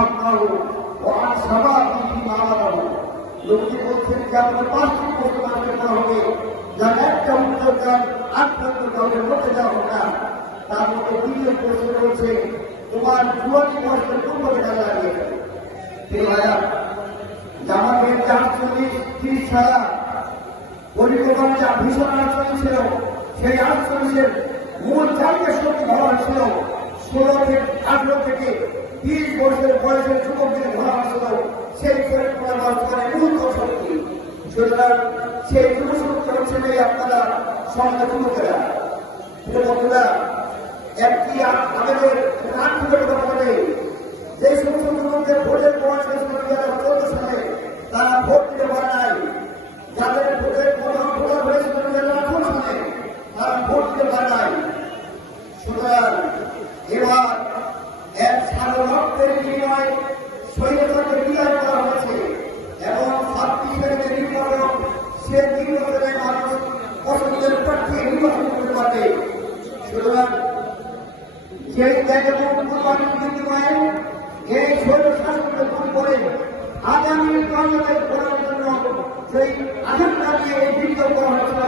আপনার ও আর সবার দিকে মারা লোকটি বলছেন যে আমাদের পাঁচটি প্রশ্ন আনতে হবে? যার একটা উত্তর দেন আক্রান্ত কাউকে করতে যাব না। তার মধ্যে দ্বিতীয় প্রশ্ন রয়েছে তোমার চুয়াল্লিশ বছরের পূর্ব খেলা লাগিয়েছে তিন হাজার জামা পেয়ে তিরিশ হাজার পরিকল্পনা যা ভীষণ আলোচনা ছিল, সেই আলোচনার মূল চালিয়ে শক্তি ধরা হয়েছিল ষোলো থেকে আঠারো থেকে তিরিশ বছরের বয়সের যুবকদের হয়েছিল সেই পরিকল্পনা বাস্তবায়নের মূল শক্তি সুতরাং সেই যুব শক্তি হচ্ছে আপনারা সমাজে যুবকেরা। যুবকরা একটি আমাদের কথা বলে যে সমস্ত যুবকদের ভোটের বয়স হয়েছিল দুই হাজার চোদ্দ সালে তারা ভোট দিতে পারে নাই। যাদের ভোটের প্রথম ভোটার হয়েছিল দুই হাজার আঠারো সালে তারা ভোট দিতে পারে নাই। সুতরাং এবার এক সারা রক্তের বিনিময়ে সৈন্যতাকে বিদায় করা হয়েছে এবং এই দূর করে করা হয়েছিল।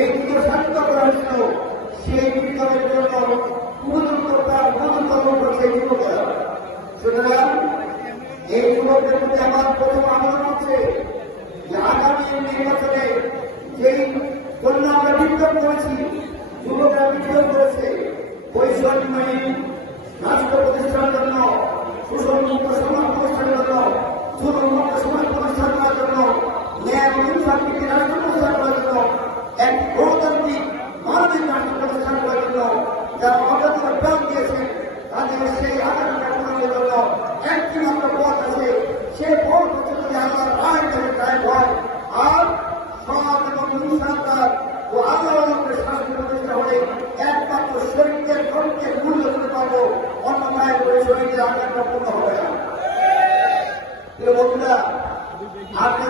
এই বিক্ষোভ শান্ত করা হয়েছিল সেই বিক্ষোভের জন্য উপযুক্ততা উপযুক্ত করছে এই যুবকেরা সুতরাং যুবকদের মধ্যে আমার প্রথম আবেদন হচ্ছে যে আগামী নির্বাচনে যেই কন্যা আমরা বিক্ষোভ করেছি যুবকরা বিক্ষোভ করেছে বৈষম্যহীন রাষ্ট্র প্রতিষ্ঠার জন্য সুসংযুক্ত সমাজ প্রতিষ্ঠার জন্য সুসংযুক্ত সমাজ প্রতিষ্ঠা করার জন্য ন্যায় নীতি রাষ্ট্র প্রতিষ্ঠা করার জন্য এক গণতান্ত্রিক মানবিক রাষ্ট্র প্রতিষ্ঠা করার জন্য যারা জমিতে আপনার সম্পূর্ণ হবে। না বন্ধুরা আপনি